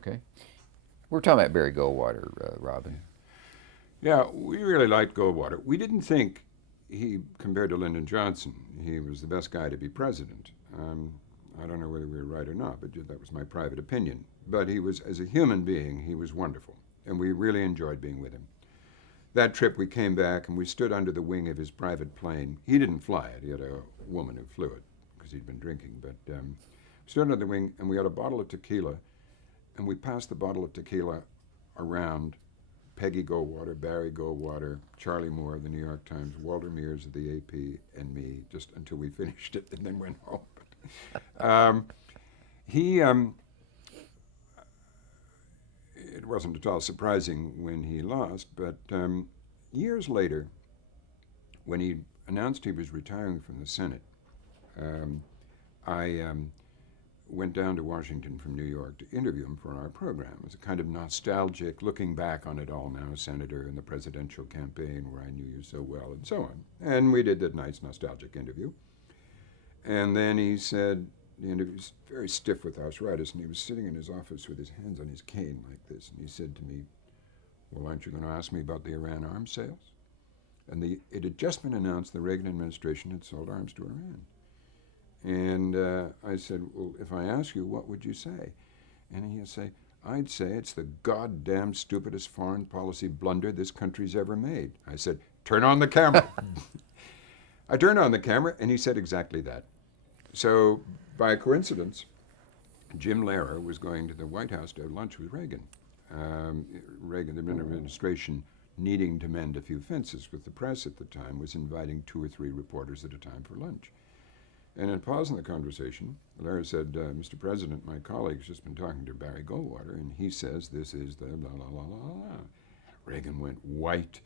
Okay. We're talking about Barry Goldwater, Robin. Yeah, we really liked Goldwater. We didn't think compared to Lyndon Johnson, he was the best guy to be president. I don't know whether we were right or not, but that was my private opinion. But he was, as a human being, he was wonderful, and we really enjoyed being with him. That trip, we came back and we stood under the wing of his private plane. He didn't fly it; he had a woman who flew it because he'd been drinking. But stood under the wing, and we had a bottle of tequila, and we passed the bottle of tequila around Peggy Goldwater, Barry Goldwater, Charlie Moore of the New York Times, Walter Mears of the AP, and me, just until we finished it and then went home. He, it wasn't at all surprising when he lost, but years later, when he announced he was retiring from the Senate, I went down to Washington from New York to interview him for our program. It was a kind of nostalgic, looking back on it all now, Senator in the presidential campaign where I knew you so well, and so on. And we did that nice nostalgic interview. And then he said, the interview was very stiff with arthritis, and he was sitting in his office with his hands on his cane like this, and he said to me, well, aren't you going to ask me about the Iran arms sales? And it had just been announced the Reagan administration had sold arms to Iran. And I said, well, if I ask you, what would you say? And he'd say, I'd say it's the goddamn stupidest foreign policy blunder this country's ever made. I said, turn on the camera. I turned on the camera, and he said exactly that. So, by coincidence, Jim Lehrer was going to the White House to have lunch with Reagan. Reagan, the administration, needing to mend a few fences with the press at the time, was inviting 2 or 3 reporters at a time for lunch. And in pausing the conversation, Lehrer said, Mr. President, my colleague's just been talking to Barry Goldwater, and he says this is the blah, blah, blah, blah, blah. Reagan went white.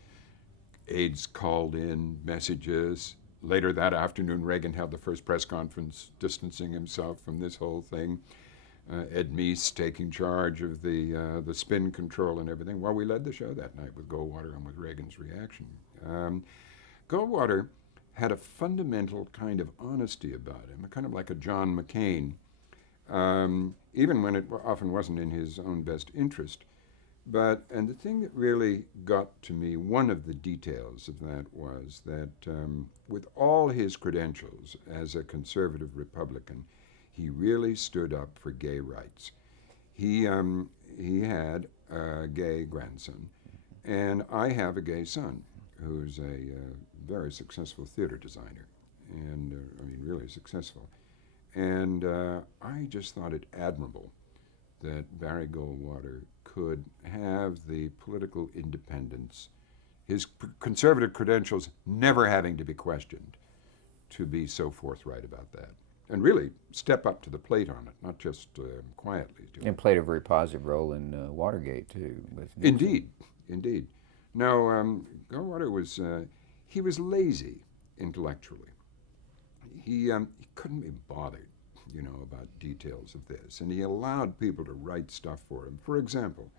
Aides called in messages. Later that afternoon, Reagan held the first press conference distancing himself from this whole thing. Ed Meese taking charge of the spin control and everything. Well, we led the show that night with Goldwater and with Reagan's reaction. Goldwater had a fundamental kind of honesty about him, kind of like a John McCain, even when it often wasn't in his own best interest. And the thing that really got to me, one of the details of that was that with all his credentials as a conservative Republican, he really stood up for gay rights. He had a gay grandson, and I have a gay son who's a very successful theater designer, and really successful. And I just thought it admirable that Barry Goldwater could have the political independence, his conservative credentials never having to be questioned, to be so forthright about that. And really step up to the plate on it, not just quietly do it. And played a very positive role in Watergate, too. Indeed, indeed. Now, Goldwater was, he was lazy intellectually. He couldn't be bothered, about details of this. And he allowed people to write stuff for him. For example,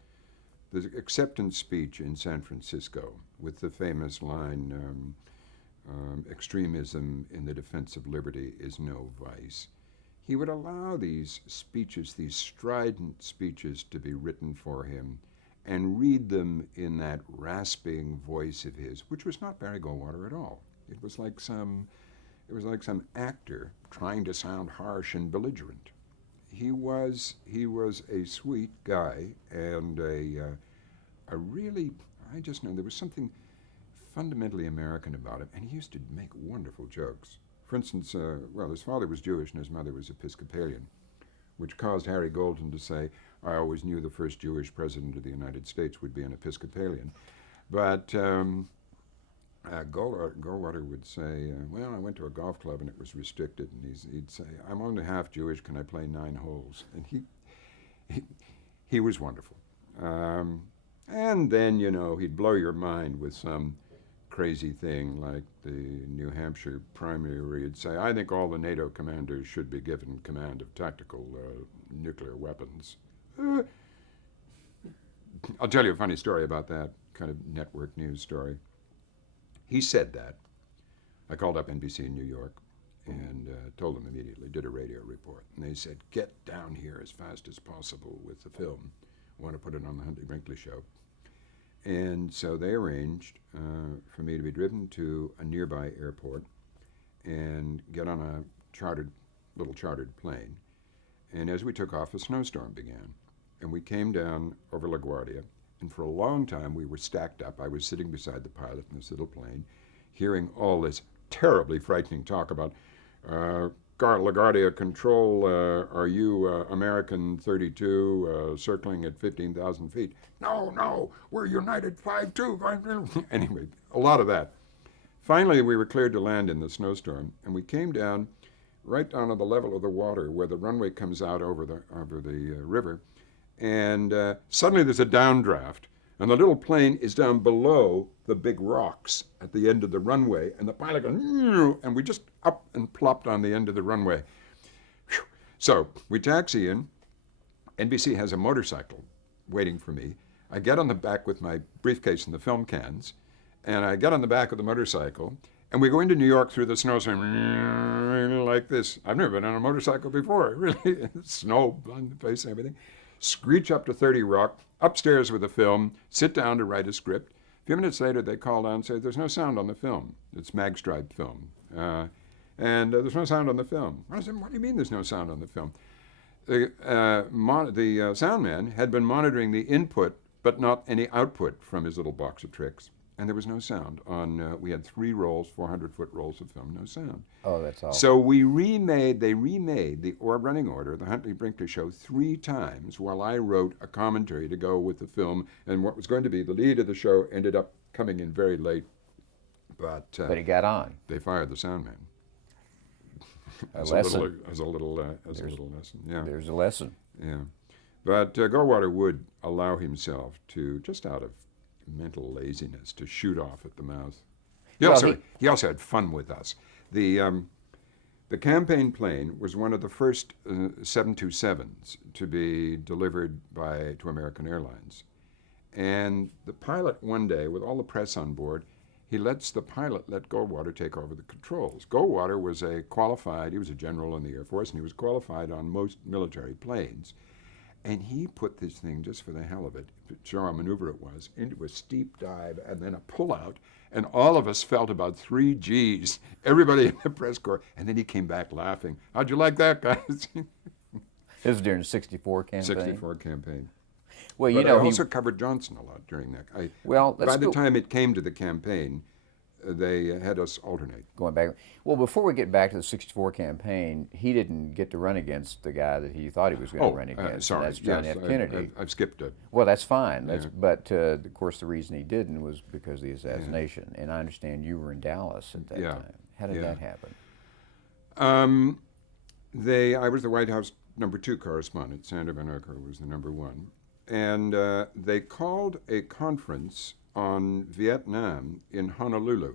the acceptance speech in San Francisco with the famous line, extremism in the defense of liberty is no vice. He would allow these speeches, these strident speeches, to be written for him and read them in that rasping voice of his, which was not Barry Goldwater at all. It was like some actor trying to sound harsh and belligerent. He was a sweet guy and a really, I just know there was something fundamentally American about him, and he used to make wonderful jokes. For instance, his father was Jewish and his mother was Episcopalian, which caused Harry Golden to say, I always knew the first Jewish president of the United States would be an Episcopalian. But Goldwater would say, I went to a golf club and it was restricted. And he'd say, I'm only half Jewish, can I play 9 holes? And he was wonderful. And then, he'd blow your mind with some crazy thing like the New Hampshire primary where he'd say, I think all the NATO commanders should be given command of tactical nuclear weapons. I'll tell you a funny story about that, kind of network news story. He said that. I called up NBC in New York, and told them immediately, did a radio report. And they said, get down here as fast as possible with the film. I want to put it on the Huntley Brinkley Show. And so they arranged for me to be driven to a nearby airport and get on a little chartered plane. And as we took off, a snowstorm began. And we came down over LaGuardia, and for a long time we were stacked up. I was sitting beside the pilot in this little plane, hearing all this terribly frightening talk about LaGuardia Control, are you American 32 circling at 15,000 feet? No, we're United 5-2. Anyway, a lot of that. Finally, we were cleared to land in the snowstorm, and we came down right down to the level of the water where the runway comes out over the river, and suddenly there's a downdraft, and the little plane is down below the big rocks at the end of the runway, and the pilot goes, and we just up and plopped on the end of the runway. Whew. So we taxi in. NBC has a motorcycle waiting for me. I get on the back with my briefcase and the film cans, and I get on the back of the motorcycle, and we go into New York through the snowstorm like this. I've never been on a motorcycle before, really. Snow on the face and everything. Screech up to 30 Rock, upstairs with the film, sit down to write a script. A few minutes later, they call down and say, there's no sound on the film. It's magstripe film. And there's no sound on the film. I said, what do you mean there's no sound on the film? The sound man had been monitoring the input, but not any output from his little box of tricks. And there was no sound on, we had 3 rolls, 400-foot rolls of film, no sound. Oh, that's awful. So they remade the running order, the Huntley Brinkley Show, 3 times while I wrote a commentary to go with the film. And what was going to be the lead of the show ended up coming in very late. But it got on. They fired the sound man. As a little lesson. Yeah. There's a lesson. Yeah. But Goldwater would allow himself to, just out of mental laziness, to shoot off at the mouth. He also had fun with us. The campaign plane was one of the first 727s to be delivered to American Airlines. And the pilot one day, with all the press on board, he lets the pilot let Goldwater take over the controls. Goldwater was he was a general in the Air Force, and he was qualified on most military planes. And he put this thing, just for the hell of it, to show how maneuver it was, into a steep dive and then a pullout. And all of us felt about 3 Gs, everybody in the press corps. And then he came back laughing. How'd you like that, guys? This was during the 64 campaign? 64 campaign. Well, but I also covered Johnson a lot during that. By the time it came to the campaign, they had us alternate. Going back. Well, before we get back to the 64 campaign, he didn't get to run against the guy that he thought he was going to run against. Sorry. That's John F. Kennedy. I've skipped it. Well, that's fine. Yeah. But, of course, the reason he didn't was because of the assassination. Yeah. And I understand you were in Dallas at that time. How did that happen? I was the White House #2 correspondent. Sandra Van Ocker was the #1. And they called a conference on Vietnam in Honolulu.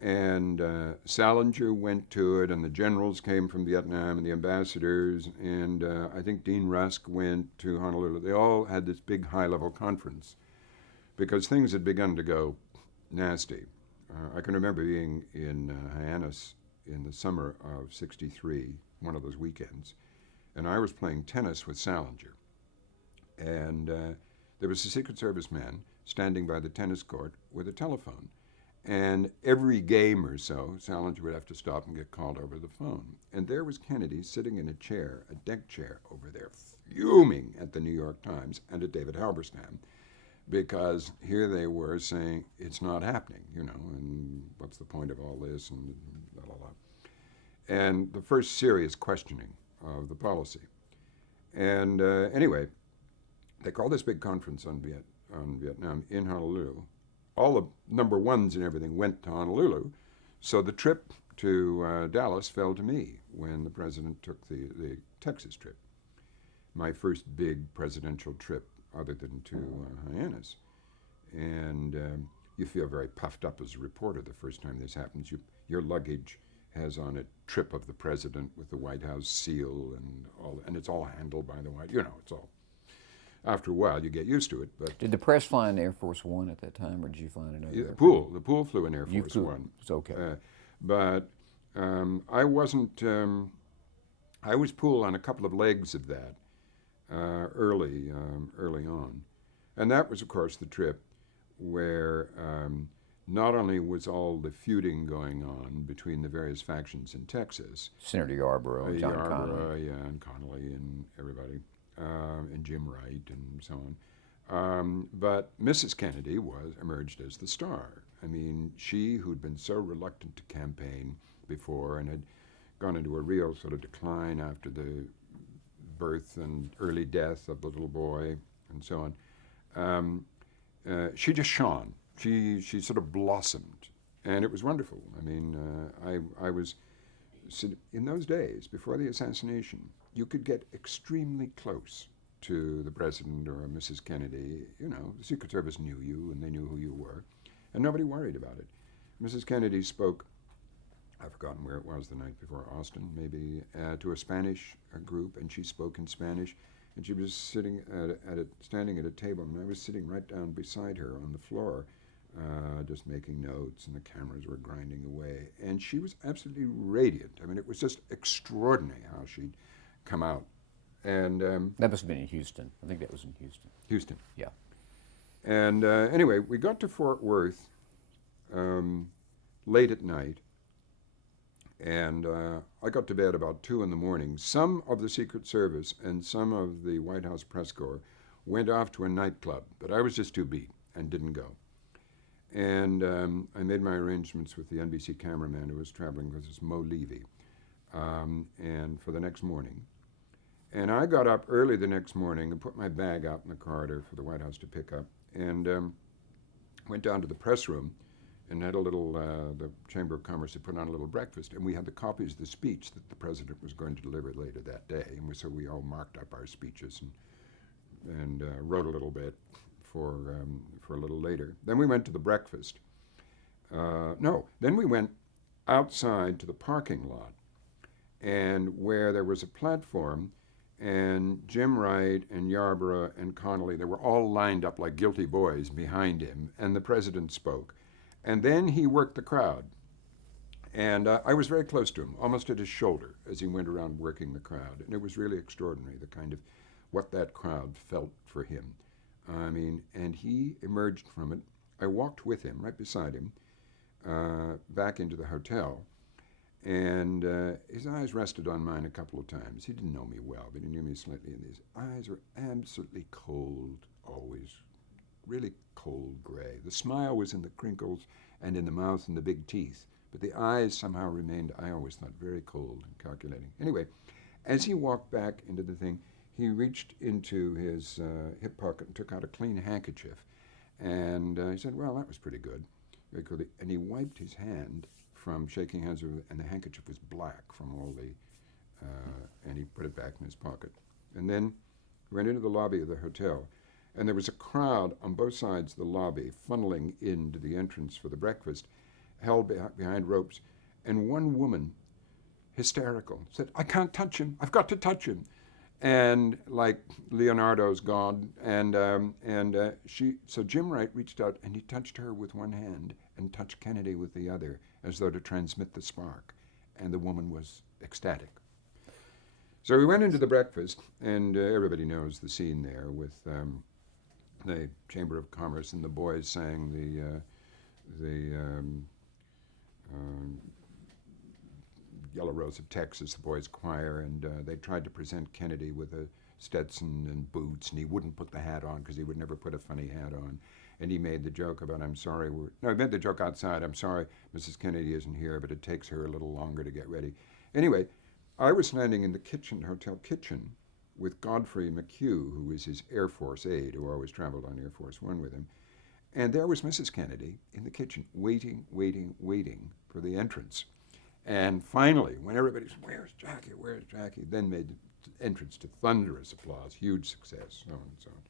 And Salinger went to it, and the generals came from Vietnam, and the ambassadors, and I think Dean Rusk went to Honolulu. They all had this big high-level conference because things had begun to go nasty. I can remember being in Hyannis in the summer of '63, one of those weekends, and I was playing tennis with Salinger. And there was a Secret Service man standing by the tennis court with a telephone. And every game or so, Salinger would have to stop and get called over the phone. And there was Kennedy sitting in a chair, a deck chair over there, fuming at the New York Times and at David Halberstam, because here they were saying, it's not happening, and what's the point of all this, and blah, blah, blah. And the first serious questioning of the policy. And anyway, they called this big conference on Vietnam in Honolulu. All the #1s and everything went to Honolulu, so the trip to Dallas fell to me when the president took the Texas trip. My first big presidential trip other than to Hyannis. And you feel very puffed up as a reporter the first time this happens. Your luggage has on it trip of the president with the White House seal and it's all handled by the White, it's all. After a while, you get used to it. But did the press fly in Air Force One at that time, or did you fly in another? The pool flew in Air Force One. It's okay. But I wasn't. I was pulled on a couple of legs of that early on, and that was, of course, the trip where not only was all the feuding going on between the various factions in Texas, Senator Yarborough and John Yarborough, Connally. yeah, and Connolly and everybody, and Jim Wright and so on. But Mrs. Kennedy emerged as the star. I mean, she who'd been so reluctant to campaign before and had gone into a real sort of decline after the birth and early death of the little boy and so on. She just shone. She sort of blossomed, and it was wonderful. I mean, I was in those days before the assassination. You could get extremely close to the president or Mrs. Kennedy. You know, the Secret Service knew you, and they knew who you were, and nobody worried about it. Mrs. Kennedy spoke. I've forgotten where it was the night before, Austin, maybe, to a Spanish group, and she spoke in Spanish. And she was sitting standing at a table, and I was sitting right down beside her on the floor, just making notes, and the cameras were grinding away. And she was absolutely radiant. I mean, it was just extraordinary how she'd come out. And That must have been in Houston. I think that was in Houston. Houston. Yeah. And anyway, we got to Fort Worth late at night. And I got to bed about 2 in the morning. Some of the Secret Service and some of the White House press corps went off to a nightclub, but I was just too beat and didn't go. And I made my arrangements with the NBC cameraman who was traveling with us, Mo Levy, and for the next morning. And I got up early the next morning and put my bag out in the corridor for the White House to pick up, and went down to the press room and had a little, the Chamber of Commerce had put on a little breakfast, and we had the copies of the speech that the president was going to deliver later that day. And so we all marked up our speeches and wrote a little bit for a little later. Then we went to the breakfast. Then we went outside to the parking lot, and where there was a platform, and Jim Wright and Yarborough and Connolly, they were all lined up like guilty boys behind him, and the president spoke. And then he worked the crowd. And I was very close to him, almost at his shoulder, as he went around working the crowd. And it was really extraordinary, the kind of what that crowd felt for him. I mean, and he emerged from it. I walked with him, right beside him, back into the hotel. And his eyes rested on mine a couple of times. He didn't know me well, but he knew me slightly. And his eyes were absolutely cold, always really cold gray. The smile was in the crinkles and in the mouth and the big teeth, but the eyes somehow remained, I always thought, very cold and calculating. Anyway, as he walked back into the thing, he reached into his hip pocket and took out a clean handkerchief. And he said, well, that was pretty good. Very good. And he wiped his hand from shaking hands with, and the handkerchief was black from all the, and he put it back in his pocket. And then he went into the lobby of the hotel. And there was a crowd on both sides of the lobby funneling into the entrance for the breakfast, held behind ropes. And one woman, hysterical, said, I can't touch him. I've got to touch him. And like Leonardo's God. So Jim Wright reached out and he touched her with one hand and touched Kennedy with the other, as though to transmit the spark. And the woman was ecstatic. So we went into the breakfast, and everybody knows the scene there with the Chamber of Commerce, and the boys sang the Yellow Rose of Texas, the boys' choir, and they tried to present Kennedy with a Stetson and boots, and he wouldn't put the hat on because he would never put a funny hat on. And he made the joke about, he made the joke outside, I'm sorry, Mrs. Kennedy isn't here, but it takes her a little longer to get ready. Anyway, I was standing in the hotel kitchen, with Godfrey McHugh, who was his Air Force aide, who always traveled on Air Force One with him. And there was Mrs. Kennedy in the kitchen, waiting for the entrance. And finally, when everybody said, where's Jackie? Then made the entrance to thunderous applause, huge success, so on and so on.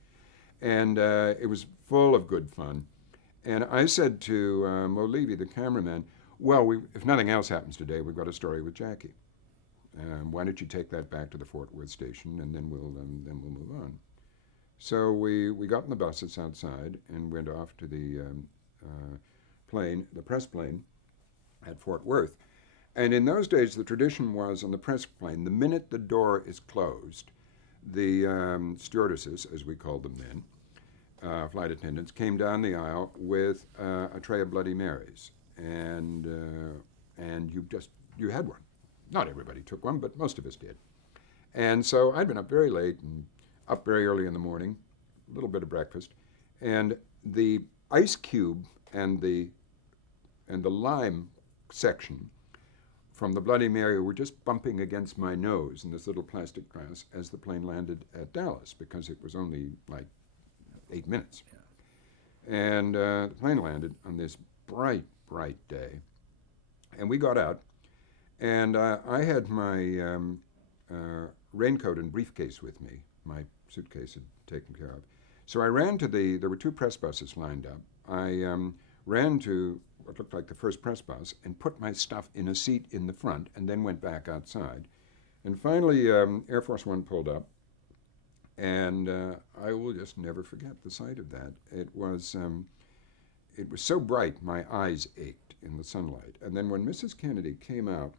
And it was full of good fun. And I said to Mo Levy, the cameraman, well, if nothing else happens today, we've got a story with Jackie. Why don't you take that back to the Fort Worth station, and then we'll move on. So we got in the bus that's outside and went off to the plane, the press plane, at Fort Worth. And in those days, the tradition was on the press plane, the minute the door is closed, the stewardesses, as we called them then, flight attendants, came down the aisle with a tray of Bloody Marys. And you had one. Not everybody took one, but most of us did. And so I'd been up very late and up very early in the morning, a little bit of breakfast, and the ice cube and the lime section from the Bloody Mary were just bumping against my nose in this little plastic glass as the plane landed at Dallas, because it was only like 8 minutes. Yeah. And the plane landed on this bright, bright day. And we got out, and I had my raincoat and briefcase with me. My suitcase had taken care of. So I ran to there were 2 press buses lined up. I ran to what looked like the first press bus and put my stuff in a seat in the front, and then went back outside. And finally, Air Force One pulled up, and I will just never forget the sight of that. It was so bright, my eyes ached in the sunlight. And then when Mrs. Kennedy came out,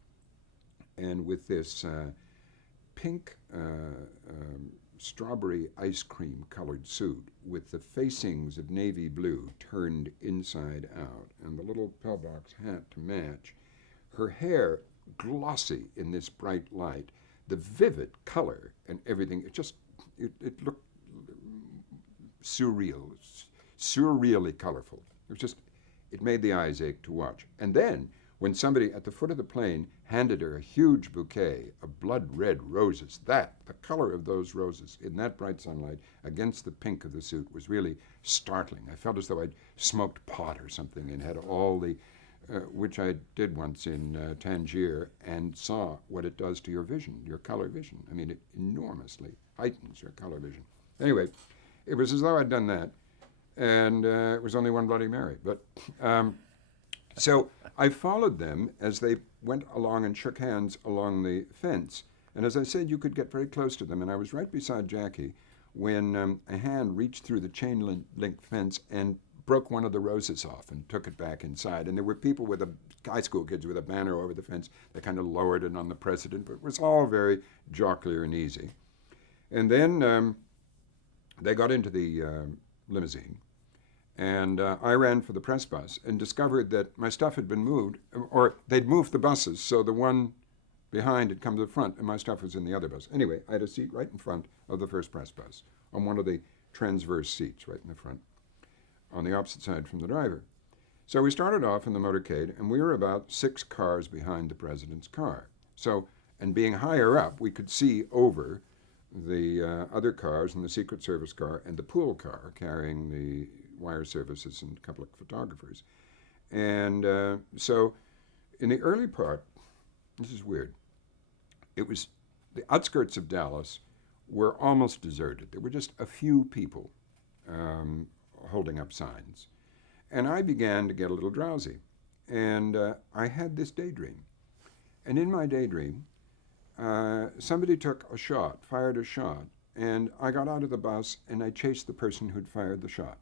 and with this pink strawberry ice cream colored suit with the facings of navy blue turned inside out and the little pillbox hat to match, her hair glossy in this bright light, the vivid color and everything, it looked surreally colorful. It made the eyes ache to watch. And then when somebody at the foot of the plane handed her a huge bouquet of blood-red roses, the color of those roses in that bright sunlight against the pink of the suit was really startling. I felt as though I'd smoked pot or something and had all the, which I did once in Tangier, and saw what it does to your vision, your color vision. I mean, it enormously heightens your color vision. Anyway, it was as though I'd done that, and it was only one Bloody Mary. But so I followed them as they went along and shook hands along the fence. And as I said, you could get very close to them. And I was right beside Jackie when a hand reached through the chain link fence and broke one of the roses off and took it back inside. And there were people high school kids with a banner over the fence. They kind of lowered it on the president, but it was all very jocular and easy. And then they got into the limousine. And I ran for the press bus and discovered that my stuff had been moved, or they'd moved the buses, so the one behind had come to the front, and my stuff was in the other bus. Anyway, I had a seat right in front of the first press bus, on one of the transverse seats right in the front, on the opposite side from the driver. So we started off in the motorcade, and we were about 6 cars behind the president's car. So, and being higher up, we could see over the other cars and the Secret Service car and the pool car carrying the wire services and a couple of photographers. And so in the early part, this is weird, it was the outskirts of Dallas were almost deserted. There were just a few people holding up signs. And I began to get a little drowsy. And I had this daydream. And in my daydream, somebody fired a shot, and I got out of the bus and I chased the person who'd fired the shot.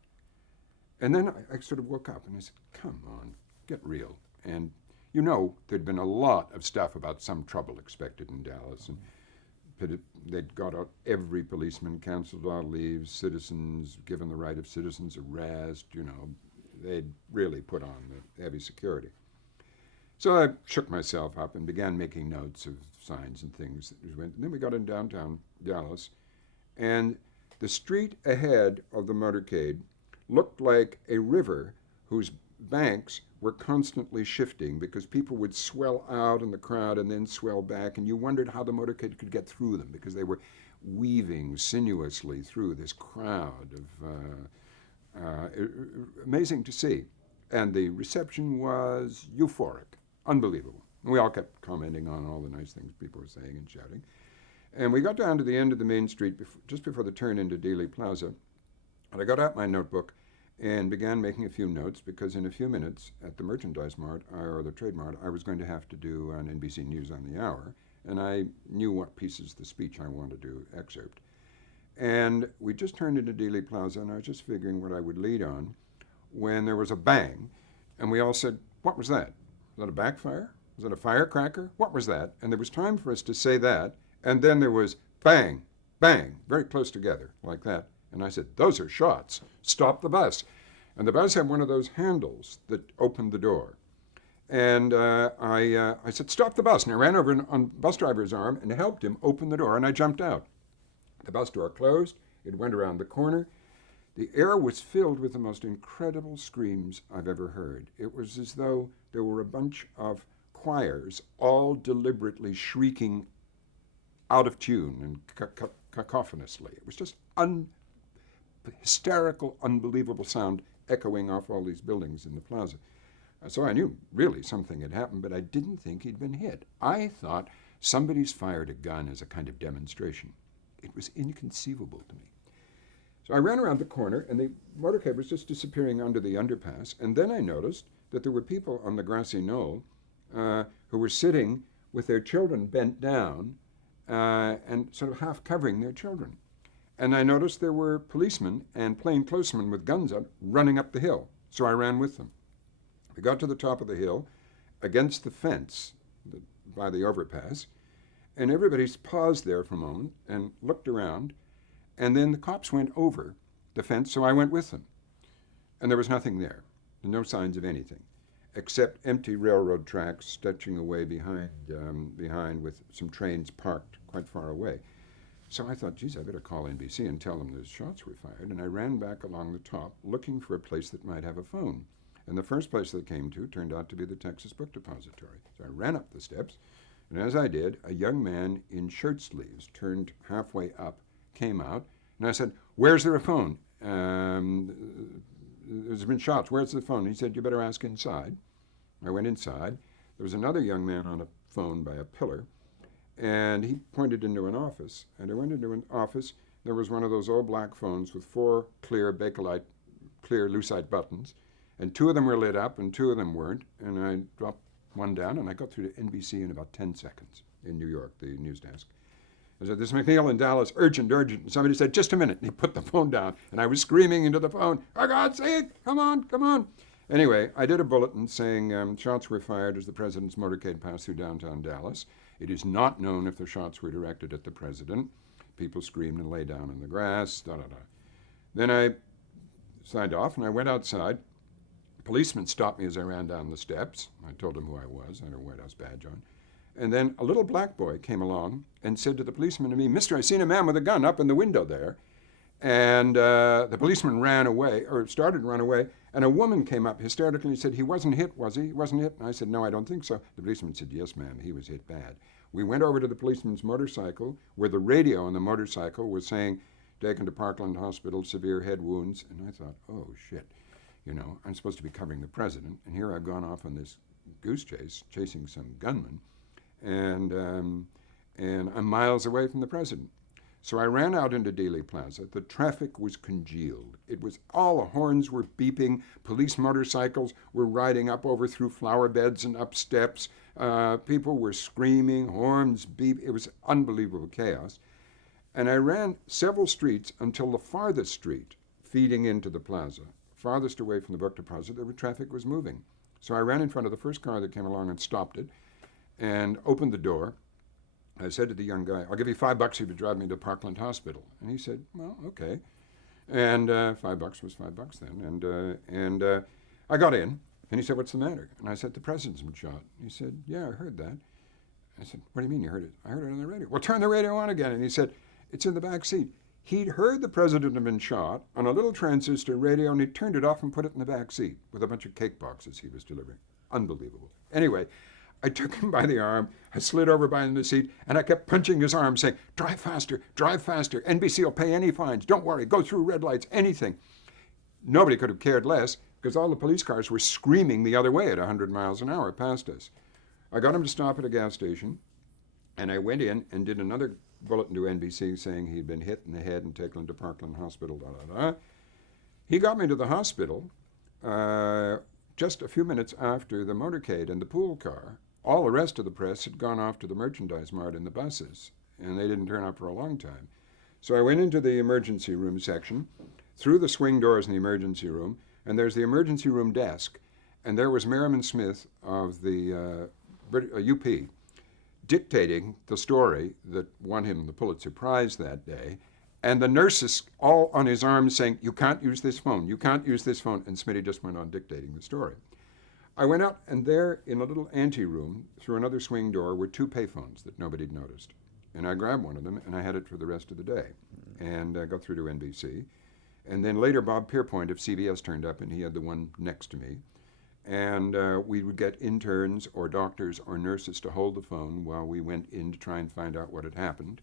And then I sort of woke up and I said, come on, get real. And you know, there'd been a lot of stuff about some trouble expected in Dallas. And they'd got out every policeman, canceled all leaves, citizens, given the right of citizens arrest, you know. They'd really put on the heavy security. So I shook myself up and began making notes of signs and things that went. And then we got in downtown Dallas, and the street ahead of the motorcade looked like a river whose banks were constantly shifting because people would swell out in the crowd and then swell back, and you wondered how the motorcade could get through them because they were weaving sinuously through this crowd of amazing to see. And the reception was euphoric, unbelievable. And we all kept commenting on all the nice things people were saying and shouting. And we got down to the end of the main street just before the turn into Dealey Plaza, and I got out my notebook and began making a few notes because in a few minutes at the Merchandise Mart, or the Trade Mart, I was going to have to do an NBC News on the Hour, and I knew what pieces of the speech I wanted to excerpt. And we just turned into Dealey Plaza, and I was just figuring what I would lead on when there was a bang, and we all said, what was that? Was that a backfire? Was it a firecracker? What was that? And there was time for us to say that, and then there was bang, bang, very close together, like that. And I said, those are shots. Stop the bus. And the bus had one of those handles that opened the door. And I said, stop the bus. And I ran over on the bus driver's arm and helped him open the door, and I jumped out. The bus door closed. It went around the corner. The air was filled with the most incredible screams I've ever heard. It was as though there were a bunch of choirs all deliberately shrieking out of tune and cacophonously. It was just hysterical, unbelievable sound echoing off all these buildings in the plaza. So I knew really something had happened, but I didn't think he'd been hit. I thought somebody's fired a gun as a kind of demonstration. It was inconceivable to me. So I ran around the corner, and the motorcade was just disappearing under the underpass, and then I noticed that there were people on the grassy knoll who were sitting with their children bent down and sort of half covering their children. And I noticed there were policemen and plainclothesmen with guns up running up the hill, so I ran with them. We got to the top of the hill, against the fence by the overpass, and everybody paused there for a moment and looked around, and then the cops went over the fence, so I went with them. And there was nothing there, no signs of anything, except empty railroad tracks stretching away behind with some trains parked quite far away. So I thought, geez, I better call NBC and tell them those shots were fired, and I ran back along the top looking for a place that might have a phone. And the first place that I came to turned out to be the Texas Book Depository. So I ran up the steps, and as I did, a young man in shirt sleeves, turned halfway up, came out, and I said, where's there a phone? There's been shots. Where's the phone? He said, you better ask inside. I went inside. There was another young man on a phone by a pillar, and he pointed into an office. And I went into an office. There was one of those old black phones with 4 clear Bakelite, clear lucite buttons, and 2 of them were lit up and 2 of them weren't. And I dropped one down, and I got through to NBC in about 10 seconds in New York, the news desk. I said, this is MacNeil in Dallas, urgent, urgent. And somebody said, just a minute. And he put the phone down, and I was screaming into the phone, for God's sake, come on, come on. Anyway, I did a bulletin saying shots were fired as the president's motorcade passed through downtown Dallas. It is not known if the shots were directed at the president. People screamed and lay down in the grass, da-da-da. Then I signed off, and I went outside. A policeman stopped me as I ran down the steps. I told him who I was. I had a White House badge on. And then a little black boy came along and said to the policeman and me, Mister, I seen a man with a gun up in the window there. And the policeman ran away, or started to run away, and a woman came up hysterically and said, he wasn't hit, was he? He wasn't hit? And I said, no, I don't think so. The policeman said, yes, ma'am, he was hit bad. We went over to the policeman's motorcycle, where the radio on the motorcycle was saying, taken to Parkland Hospital, severe head wounds. And I thought, oh, shit. You know, I'm supposed to be covering the president, and here I've gone off on this goose chase, chasing some gunman, and I'm miles away from the president. So I ran out into Dealey Plaza. The traffic was congealed. It was, all the horns were beeping. Police motorcycles were riding up over through flower beds and up steps. People were screaming, horns beep. It was unbelievable chaos. And I ran several streets until the farthest street feeding into the plaza, farthest away from the book deposit, the traffic was moving. So I ran in front of the first car that came along and stopped it and opened the door. I said to the young guy, I'll give you $5 if you drive me to Parkland Hospital. And he said, well, okay. And $5 was $5 then. And I got in, and he said, what's the matter? And I said, the president's been shot. He said, yeah, I heard that. I said, what do you mean you heard it? I heard it on the radio. Well, turn the radio on again. And he said, it's in the back seat. He'd heard the president had been shot on a little transistor radio, and he turned it off and put it in the back seat with a bunch of cake boxes he was delivering. Unbelievable. Anyway, I took him by the arm, I slid over by him in the seat, and I kept punching his arm, saying, drive faster, NBC will pay any fines, don't worry, go through red lights, anything. Nobody could have cared less, because all the police cars were screaming the other way at 100 miles an hour past us. I got him to stop at a gas station, and I went in and did another bulletin to NBC saying he'd been hit in the head and taken to Parkland Hospital, da-da-da. He got me to the hospital just a few minutes after the motorcade and the pool car. All the rest of the press had gone off to the merchandise mart in the buses, and they didn't turn up for a long time. So I went into the emergency room section, through the swing doors in the emergency room, and there's the emergency room desk, and there was Merriman Smith of the UP, dictating the story that won him the Pulitzer Prize that day, and the nurses all on his arm saying, "You can't use this phone, you can't use this phone," and Smitty just went on dictating the story. I went out, and there in a little anteroom, through another swing door, were 2 payphones that nobody'd noticed. And I grabbed one of them, and I had it for the rest of the day. And I got through to NBC. And then later, Bob Pierpoint of CBS turned up, and he had the one next to me. And we would get interns or doctors or nurses to hold the phone while we went in to try and find out what had happened,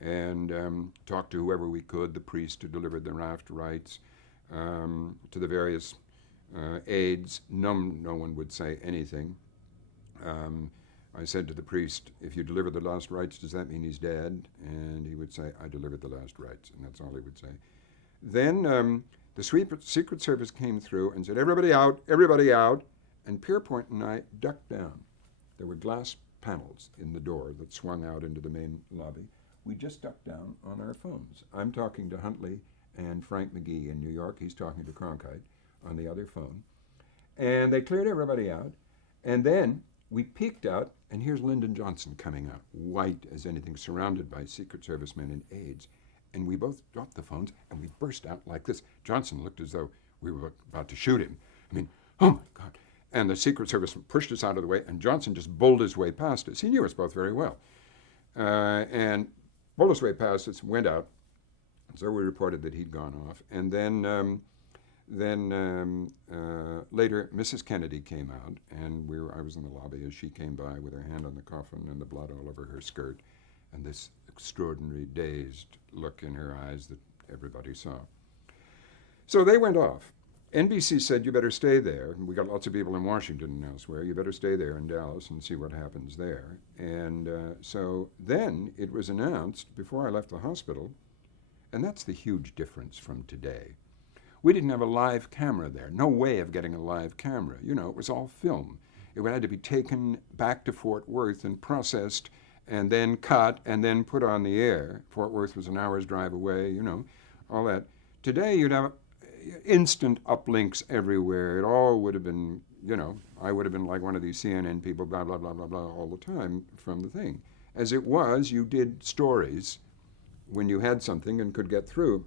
and talk to whoever we could, the priest who delivered the raft rites, to the various aides. No one would say anything. I said to the priest, "If you deliver the last rites, does that mean he's dead?" And he would say, "I delivered the last rites," and that's all he would say. Then the Secret Service came through and said, "Everybody out, everybody out," and Pierpoint and I ducked down. There were glass panels in the door that swung out into the main lobby. We just ducked down on our phones. I'm talking to Huntley and Frank McGee in New York. He's talking to Cronkite on the other phone. And they cleared everybody out. And then we peeked out, and here's Lyndon Johnson coming out, white as anything, surrounded by Secret Service men and aides. And we both dropped the phones, and we burst out like this. Johnson looked as though we were about to shoot him. I mean, oh my God. And the Secret Service pushed us out of the way, and Johnson just bowled his way past us. He knew us both very well. And bowled his way past us, went out. So we reported that he'd gone off. And then later, Mrs. Kennedy came out, and I was in the lobby as she came by with her hand on the coffin and the blood all over her skirt, and this extraordinary dazed look in her eyes that everybody saw. So they went off. NBC said, "You better stay there." We got lots of people in Washington and elsewhere. "You better stay there in Dallas and see what happens there." And so then it was announced before I left the hospital, and that's the huge difference from today. We didn't have a live camera there. No way of getting a live camera. You know, it was all film. It had to be taken back to Fort Worth and processed and then cut and then put on the air. Fort Worth was an hour's drive away, you know, all that. Today you'd have instant uplinks everywhere. It all would have been, you know, I would have been like one of these CNN people, blah, blah, blah, blah, blah, all the time from the thing. As it was, you did stories when you had something and could get through.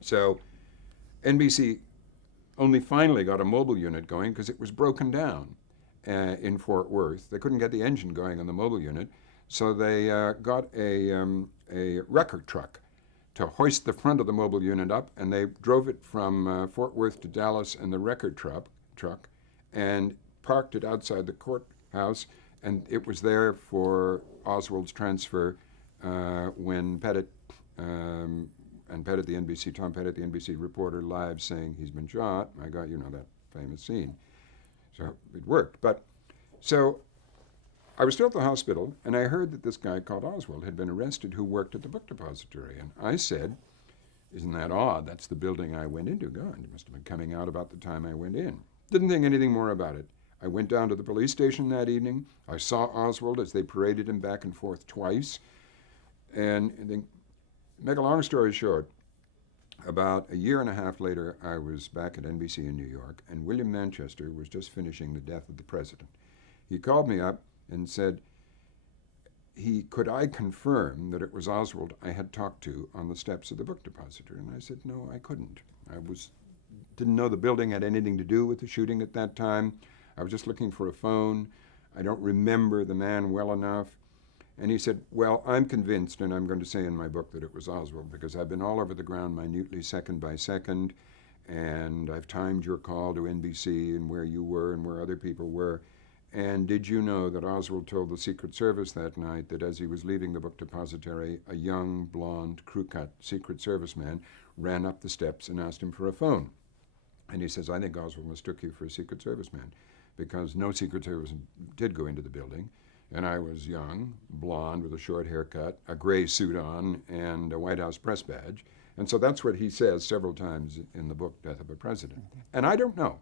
So NBC only finally got a mobile unit going because it was broken down in Fort Worth. They couldn't get the engine going on the mobile unit, so they got a record truck to hoist the front of the mobile unit up, and they drove it from Fort Worth to Dallas in the record truck and parked it outside the courthouse, and it was there for Oswald's transfer when Pettit, and Pettit, the NBC, Tom Pettit, the NBC reporter, live saying he's been shot. My God, you know that famous scene. So it worked. But so I was still at the hospital, and I heard that this guy called Oswald had been arrested who worked at the book depository. And I said, "Isn't that odd? That's the building I went into." God, it must have been coming out about the time I went in. Didn't think anything more about it. I went down to the police station that evening. I saw Oswald as they paraded him back and forth twice. And then, make a long story short, about a year and a half later, I was back at NBC in New York, and William Manchester was just finishing The Death of the President. He called me up and said, could I confirm that it was Oswald I had talked to on the steps of the book depository? And I said, no, I couldn't. Didn't know the building had anything to do with the shooting at that time. I was just looking for a phone. I don't remember the man well enough. And he said, well, I'm convinced, and I'm going to say in my book that it was Oswald, because I've been all over the ground minutely, second by second, and I've timed your call to NBC and where you were and where other people were. And did you know that Oswald told the Secret Service that night that as he was leaving the book depository, a young, blonde, crew-cut Secret Service man ran up the steps and asked him for a phone? And he says, I think Oswald mistook you for a Secret Service man, because no Secret Service did go into the building. And I was young, blonde, with a short haircut, a gray suit on, and a White House press badge. And so that's what he says several times in the book, Death of a President. And I don't know.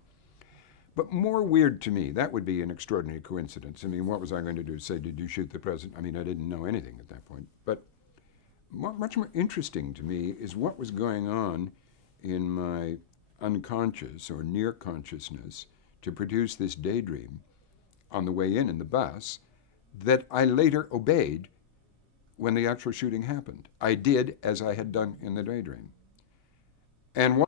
But more weird to me, that would be an extraordinary coincidence. I mean, what was I going to do? Say, did you shoot the president? I mean, I didn't know anything at that point. But much more interesting to me is what was going on in my unconscious or near consciousness to produce this daydream on the way in the bus that I later obeyed when the actual shooting happened. I did as I had done in the daydream. And